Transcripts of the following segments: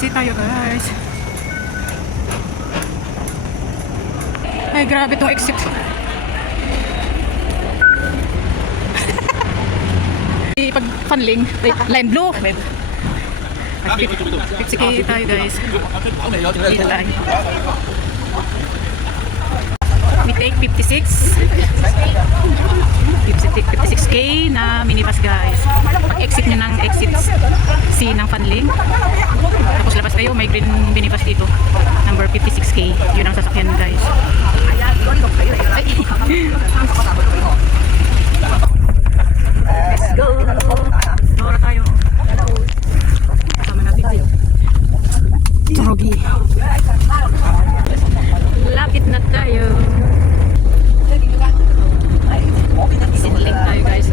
Exit tayo guys. Ay grabe tong exit. Pag funling, line blue. Pipsiki tayo guys. Line. We take 56K na minibus guys. Pag exit nyo ng exit C ng funling, tapos labas kayo, may green minibus dito. Number 56K. Yun ang sasakyan guys. Let's go! Dora tayo. Kasama natin tayo. Drogi. Lapit na tayo. Sinlink tayo guys.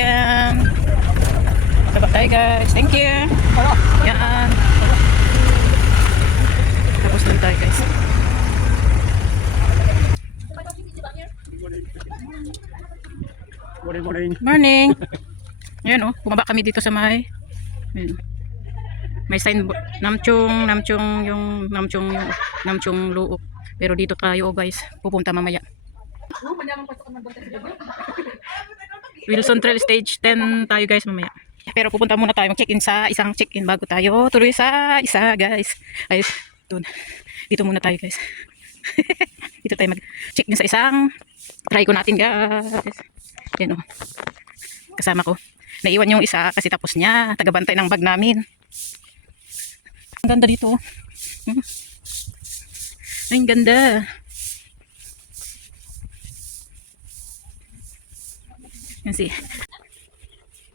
Yan. Baba tayo guys. Thank you. Yan. Tapos lang tayo guys. Morning. Ayan oh, bumaba kami dito sa may sign Namchong Luok. Pero dito tayo guys, pupunta mamaya. Wilson Trail Stage 10 tayo guys mamaya. Pero pupunta muna tayo, mag-check-in sa isang check-in bago tayo tuloy sa isa guys. Ay, dito muna tayo guys. Dito tayo mag-check-in sa isang try ko natin guys. Yan oh. Kasama ko. Naiwan yung isa kasi tapos niya. Tagabantay ng bag namin. Ang ganda dito. Ang ganda. Yan si.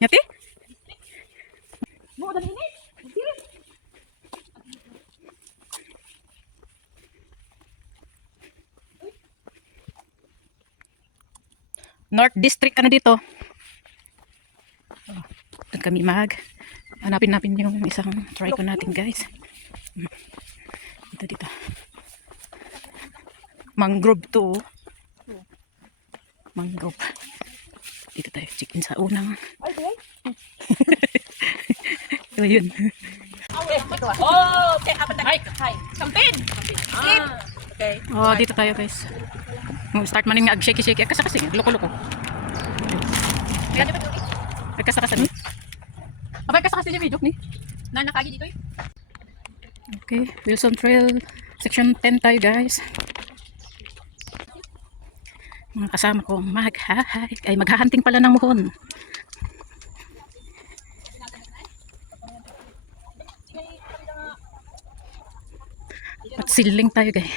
Yati? North District ano dito? Doon kami hanapin natin yung isang try ko natin guys. Dito. Mangrove to. Mangrove. Dito tayo check-in sa unang. Ayun. Oh, okay. Hi. Campaign. Okay. Oh, dito tayo guys. Start man nga shake. Kasi loko-loko. Kasakasan ni. Abay kasakasan ni video ni. Nakagi dito eh. Okay, Wilson Trail section 10 tayo guys. Mga kasama ko maghahunting pala ng muhon. At siling tayo guys.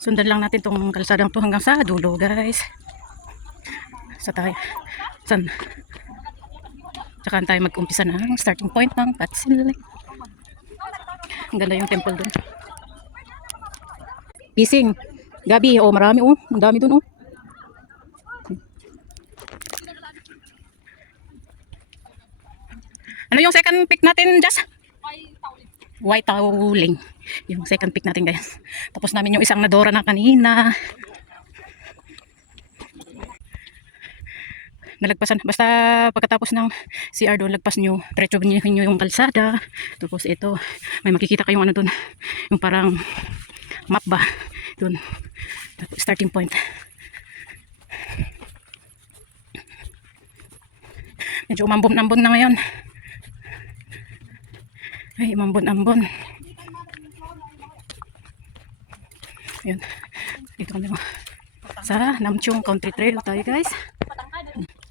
Sundan lang natin tong kalsadang to hanggang sa dulo guys. Saan tayo mag-umpisa ng starting point ng Patsinling. Ang ganda yung temple dun. Pising. Gabi. Oh, marami oh. Ang dami dun oh. Ano yung second pick natin, Jess? White Towling. Yung second pick natin guys. Tapos namin yung isang nadora na kanina. Nalagpasan. Basta pagkatapos ng CR doon, lagpas nyo. Diretso nyo yung kalsada. Tapos ito. May makikita kayong ano doon. Yung parang map ba. Doon. Starting point. Medyo umambon-ambon na ngayon. Ay, umambon-ambon. Ayan. Dito kami sa Namchong Country Trail tayo guys.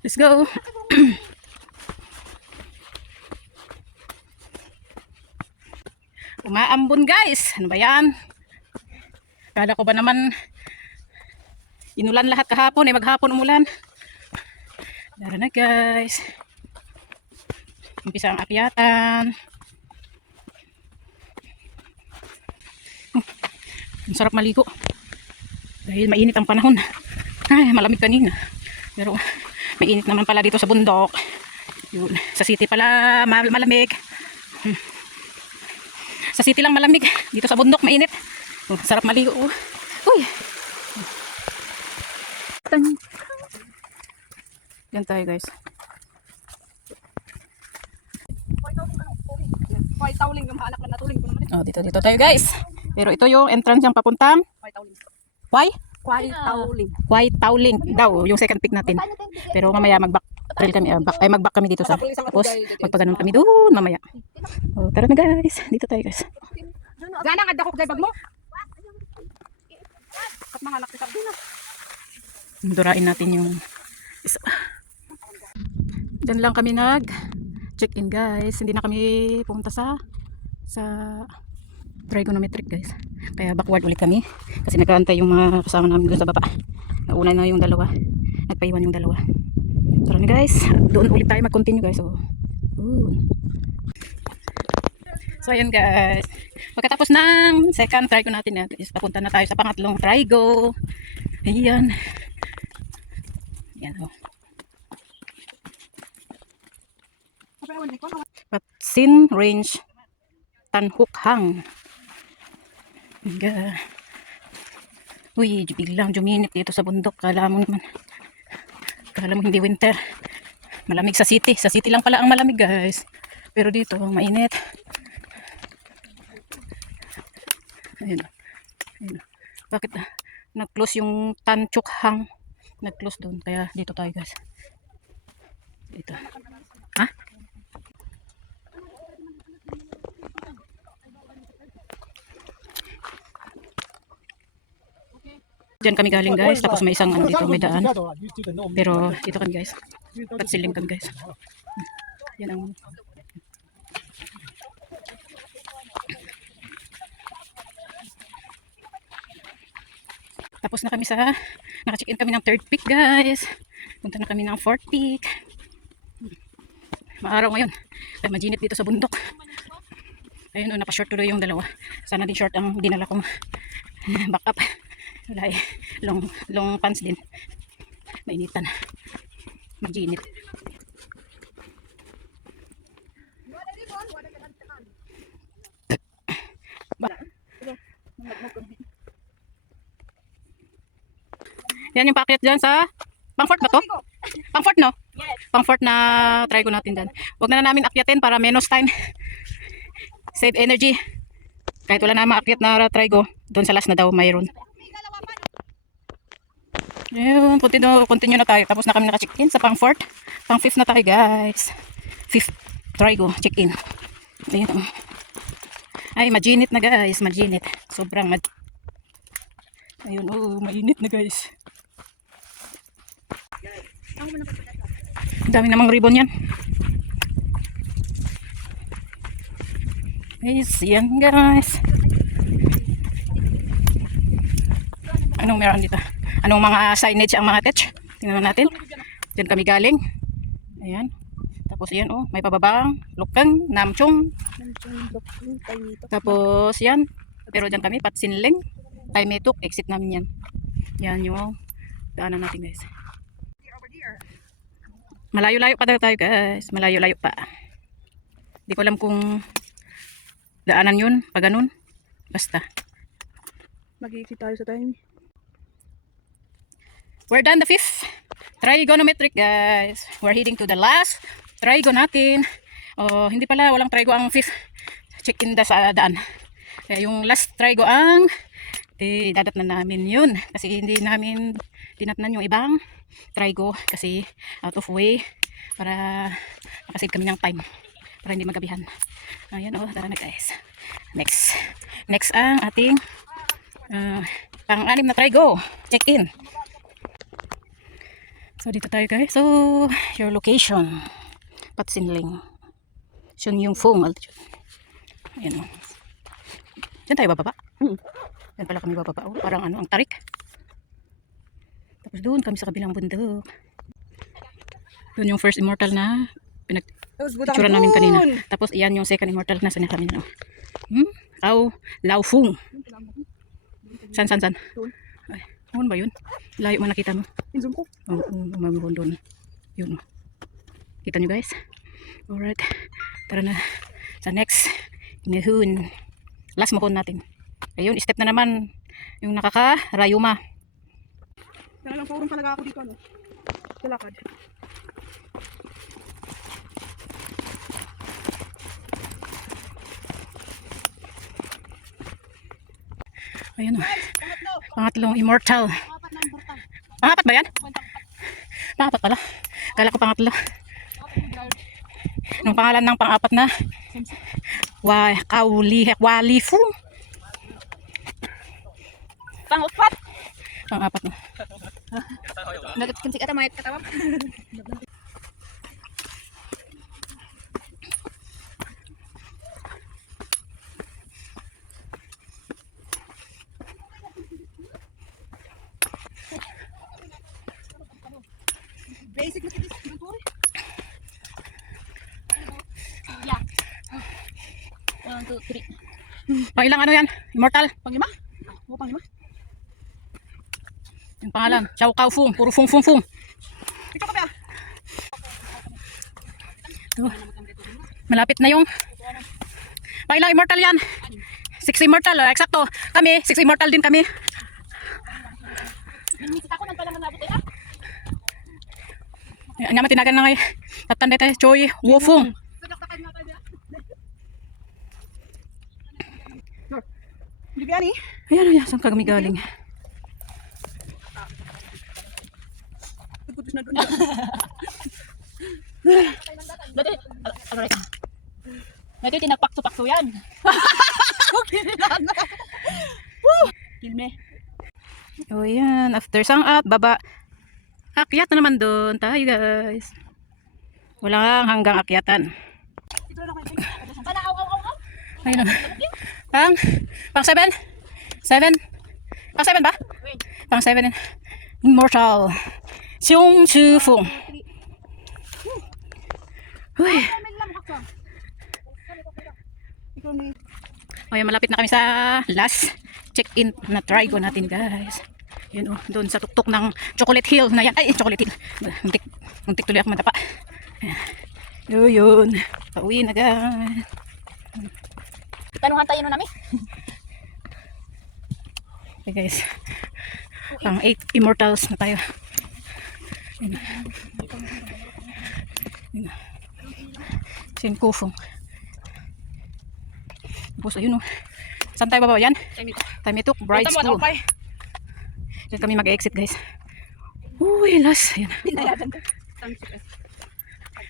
Let's go. Umaambon guys. Ano ba yan? Kala ko ba naman inulan lahat kahapon eh. Maghapon umulan. Dara na guys. Umpisa ang akyatan. Ang sarap maligo. Dahil mainit ang panahon. Ay, malamig kanina. Pero mainit naman pala dito sa bundok. Yun. Sa city pala malamig. Sa city lang malamig. Dito sa bundok mainit. Sarap maligo. Uy. Tan. Yan tayo guys. Hoy, tawling yung anak na natuling ko naman. Oh, dito tayo guys. Pero ito yung entrance yung papuntang Hoy, tawling. Why Tawling. Towling daw yung second pick natin. Pero mamaya mag-back trail kami, mag-back kami dito sa. Tapos magpaganon kami doon mamaya. Oh, tara na guys. Dito tayo guys. Gana nga dako kay bag mo. Kat mga anak sa dina. Durain natin yung isa. Diyan lang kami check-in guys. Hindi na kami pumunta sa trigonometric guys. Kaya backward ulit kami. Kasi nagkaantay yung mga kasama namin doon sa baba. Nauna na yung dalawa. Nagpaiwan yung dalawa. Tara na guys. Doon ulit tayo mag-continue guys. So ayan guys. Pagkatapos ng second trigo natin is papunta na tayo sa pangatlong trigo. Ayan. Ayan o. Patsin Range Tanhukhang. Uy, biglang juminit dito sa bundok. Kala mo hindi winter. Malamig sa city. Sa city lang pala ang malamig guys. Pero dito mainit. Ayun. Bakit nag-close yung Tanhukhang? Nag-close doon. Kaya dito tayo guys. Dito. Ha? Diyan kami galing guys, tapos may isang dito, may daan. Pero dito kan guys, patsiling kan guys. Yan ang tapos na kami naka-check-in kami ng third peak guys. Punta na kami ng fourth peak. Maaraw ngayon, kaya majinit dito sa bundok. Ayun, napa-short tuloy yung dalawa. Sana din short ang dinala kong backup. Wala eh, long pants din. Mainitan. Majinit. Yan yung packet dyan sa pang-fort ba to? Pang-fort no? Yes. Pang-fort na try ko natin dyan. Huwag na namin akyatin para menos time. Save energy. Kahit wala na maakyat na try ko, doon sa last na daw mayroon. Ayun, continue na tayo. Tapos na kami naka-check-in sa pang-4. Pang-5 na tayo guys. 5th try go, check-in. Ayun. Ay, majinit na guys. Majinit. Sobrang ayun, mainit na guys. Dami namang ribbon yan. Guys, yan guys. Anong meron dito? Anong mga signage ang mga tech? Tingnan natin. Diyan kami galing. Ayan. Tapos yan may pababang Lukang, Namchong. Tapos yan. Pero diyan kami Patsinling, Taimetuk, exit namin yan. Yan yung daanan natin guys. Malayo-layo pa tayo guys. Malayo-layo pa. Di ko alam kung daanan yun, pag ganun. Basta. Mag-iikit tayo sa time. We're done the 5th trigonometric guys. We're heading to the last trigo natin. Hindi pala, walang trigo ang 5th check-in sa daan. Kaya yung last trigo ang dadatnan namin yun. Kasi hindi namin dinatnan yung ibang trigo kasi out of way para makasave kami ng time. Para hindi magabihan. Ayan tara na guys. Next ang ating pang-anim na trigo. Check-in. So dito tayo guys. So your location. Patsinling. Yun yung Fung altitude. Ayan Diyan tayo bababa. Diyan pala kami bababa. Parang ang tarik. Tapos doon kami sa kabilang bundok. Doon yung first immortal na pinag-picturean namin kanina. Tapos iyan yung second immortal na sinasa namin. Lao Fung. San? Ay, ano ba yun? Layo mo nakita mo. Zoom ko. Mamahon doon. Yun. Kita nyo guys? Alright. Tara na sa next. Nahun. Last mahon natin. Ayun, step na naman. Yung nakaka-rayuma. Kaya lang purong talaga ako dito, ano? Sa lakad. Ayun o. Pangatlong immortal. Pangapat ba yan? Pangapat pala. Kala ko pangatlo. Ang pangalan ng pang-apat na Walifu. Pang-upat. Pang-apat na. Nagkakinsik ata mayat katawap. Basic na kitis. Yeah. 1, 2, 3. Pang ilang ano yan? Immortal? Pang-lima? Oo, pang-lima. Yung pangalan. Chow Kao Fung. Puro fung fung fung. Ikaw ka ba? Ito. Malapit na yung pang ilang immortal yan? 6 immortal. Eksakto. Kami, 6 immortal din kami. Minimisit ako nang palang nabot ito. Nga matinagan na ngayon. Tatanda tayo. Choi Wufung. Bibiani? Ayan, ayan. Saan kami galing? Putus na doon. Dati, ano rin? Dati tinagpakto-pakto yan. Kilme. O yan. After sang up, baba. Akyat na naman doon tayo guys. Walang hanggang akyatan. Para aw. Ayun na. Pang 7? 7? Pang 7 ba? Pang 7. Immortal. Xiong Chu Fung. Uy. Ikaw ni. O yan, malapit na kami sa last check-in na trigo natin guys. Yun o, doon sa tuktok ng Chocolate Hill na yan. Ay, Chocolate Hill. Muntik tuloy ako matapa. Yun. Pauwi na guys. Tanuhan tayo nun namin. Okay guys. Pang 8 immortals na tayo. Yun. Yun. Sin Kufong. Tapos ayun o. Saan tayo baba yan? Tamitok. Brides 2. Diyan kami mag-exit guys. Uy, last. Ayan.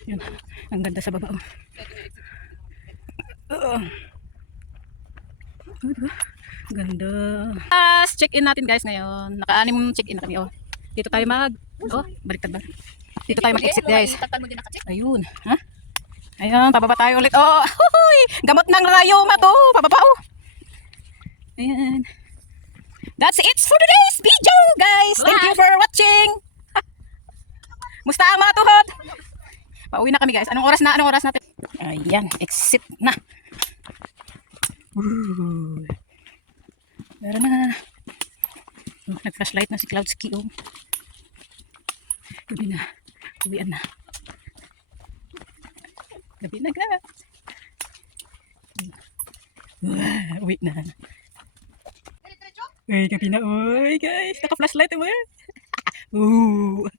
Yun. Ang ganda sa baba. Diba? Ganda. Last check-in natin guys ngayon. Naka-anim check-in na kami. Oh. Dito tayo baliktad ba? Dito tayo mag-exit guys. Ayun. Ha? Ayun, pababa tayo ulit. Oh, huy! Gamot ng rayoma to. Pababa oh. Ayan. That's it for today's video, guys. Thank you for watching. Musta ang mga tuhod? Pauwi na kami, guys. Anong oras na? Anong oras natin? Ayan, exit na. Meron na. Oh, nag-flashlight na si Cloudski. Oh. Gabi na. Uwian na. Gabi na, guys. Uwi na. Uy, gabi na. Uy, guys. Naka-flashlight mo yan. Ooh.